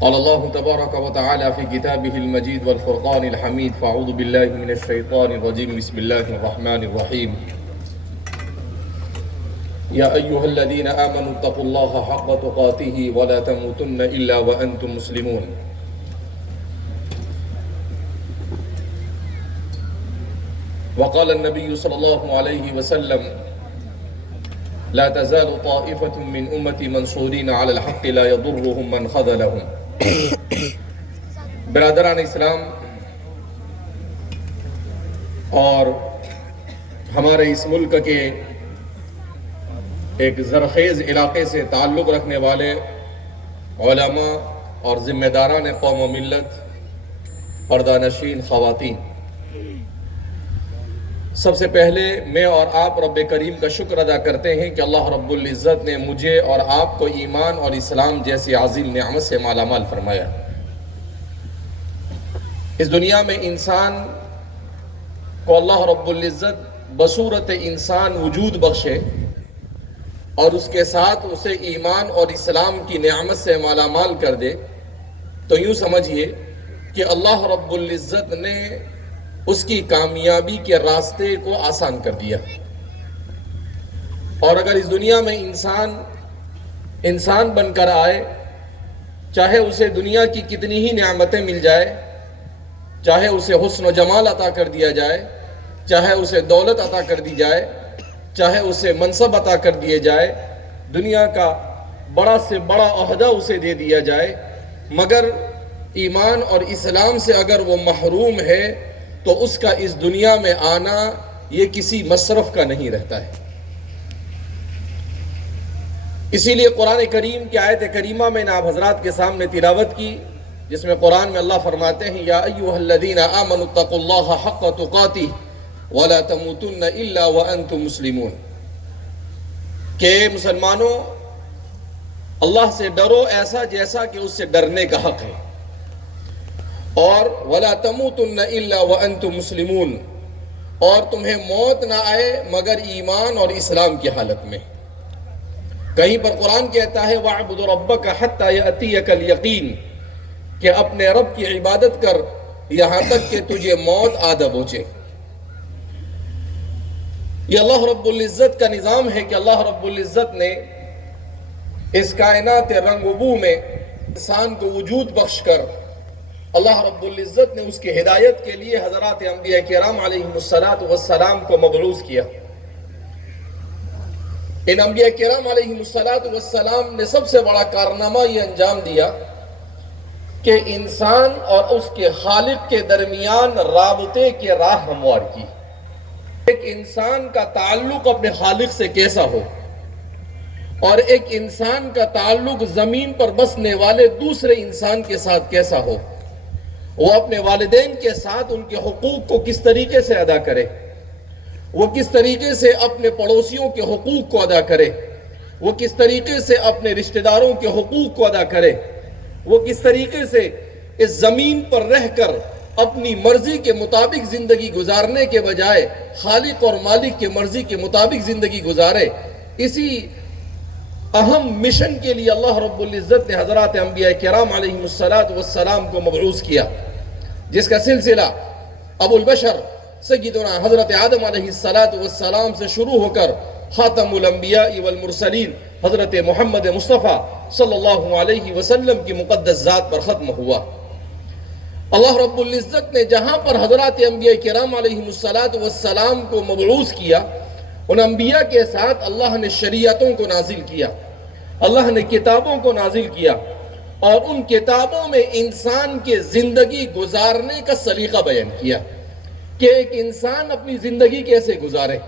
قال الله تبارك وتعالى في كتابه المجيد والفرقان الحميد فأعوذ بالله من الشيطان الرجيم بسم الله الرحمن الرحيم يا أيها الذين آمنوا اتقوا الله حق تقاته ولا تموتن إلا وأنتم مسلمون وقال النبي صلى الله عليه وسلم لا تزال طائفة من أمتي منصورين على الحق لا يضرهم من خذلهم. برادران اسلام اور ہمارے اس ملک کے ایک زرخیز علاقے سے تعلق رکھنے والے علماء اور ذمہ داران قوم و ملت، پردہ نشین خواتین، سب سے پہلے میں اور آپ رب کریم کا شکر ادا کرتے ہیں کہ اللہ رب العزت نے مجھے اور آپ کو ایمان اور اسلام جیسی عظیم نعمت سے مالا مال فرمایا۔ اس دنیا میں انسان کو اللہ رب العزت بصورت انسان وجود بخشے اور اس کے ساتھ اسے ایمان اور اسلام کی نعمت سے مالا مال کر دے تو یوں سمجھیے کہ اللہ رب العزت نے اس کی کامیابی کے راستے کو آسان کر دیا۔ اور اگر اس دنیا میں انسان بن کر آئے، چاہے اسے دنیا کی کتنی ہی نعمتیں مل جائے، چاہے اسے حسن و جمال عطا کر دیا جائے، چاہے اسے دولت عطا کر دی جائے، چاہے اسے منصب عطا کر دیے جائے، دنیا کا بڑا سے بڑا عہدہ اسے دے دیا جائے، مگر ایمان اور اسلام سے اگر وہ محروم ہے تو اس کا اس دنیا میں آنا یہ کسی مصرف کا نہیں رہتا ہے۔ اسی لیے قرآن کریم کی آیت کریمہ میں نے آپ حضرات کے سامنے تلاوت کی، جس میں قرآن میں اللہ فرماتے ہیں یا ایھا الذین آمنوا اتقوا اللہ حق تقاتہ ولا تموتن الا وانتم مسلمون، کہ مسلمانوں اللہ سے ڈرو ایسا جیسا کہ اس سے ڈرنے کا حق ہے، اور وَلَا تَمُوتُنَّ إِلَّا وَأَنْتُمْ مُسْلِمُونَ، اور تمہیں موت نہ آئے مگر ایمان اور اسلام کی حالت میں۔ کہیں پر قرآن کہتا ہے وَاعْبُدْ رَبَّكَ حَتَّى يَأْتِيَكَ الْيَقِينُ، کہ اپنے رب کی عبادت کر یہاں تک کہ تجھے موت آ دبوچے۔ یہ اللہ رب العزت کا نظام ہے کہ اللہ رب العزت نے اس کائنات رنگ و بو میں انسان کو وجود بخش کر اللہ رب العزت نے اس کی ہدایت کے لیے حضرات انبیاء کرام علیہم السلام کو مبعوث کیا۔ ان انبیاء کرام علیہم السلام نے سب سے بڑا کارنامہ یہ انجام دیا کہ انسان اور اس کے خالق کے درمیان رابطے کی راہ ہموار کی۔ ایک انسان کا تعلق اپنے خالق سے کیسا ہو، اور ایک انسان کا تعلق زمین پر بسنے والے دوسرے انسان کے ساتھ کیسا ہو، وہ اپنے والدین کے ساتھ ان کے حقوق کو کس طریقے سے ادا کرے، وہ کس طریقے سے اپنے پڑوسیوں کے حقوق کو ادا کرے، وہ کس طریقے سے اپنے رشتہ داروں کے حقوق کو ادا کرے، وہ کس طریقے سے اس زمین پر رہ کر اپنی مرضی کے مطابق زندگی گزارنے کے بجائے خالق اور مالک کی مرضی کے مطابق زندگی گزارے۔ اسی اہم مشن کے لیے اللہ رب العزت نے حضرات انبیاء کرام علیہم السلام کو مبعوث کیا، جس کا سلسلہ ابو البشر سیدنا حضرت آدم علیہ السلام سے شروع ہو کر خاتم الانبیاء والمرسلین حضرت محمد مصطفیٰ صلی اللہ علیہ وسلم کی مقدس ذات پر ختم ہوا۔ اللہ رب العزت نے جہاں پر حضرات انبیاء کرام علیہ السلام کو مبعوث کیا، ان انبیاء کے ساتھ اللہ نے شریعتوں کو نازل کیا، اللہ نے کتابوں کو نازل کیا، اور ان کتابوں میں انسان کے زندگی گزارنے کا سلیقہ بیان کیا کہ ایک انسان اپنی زندگی کیسے گزارے۔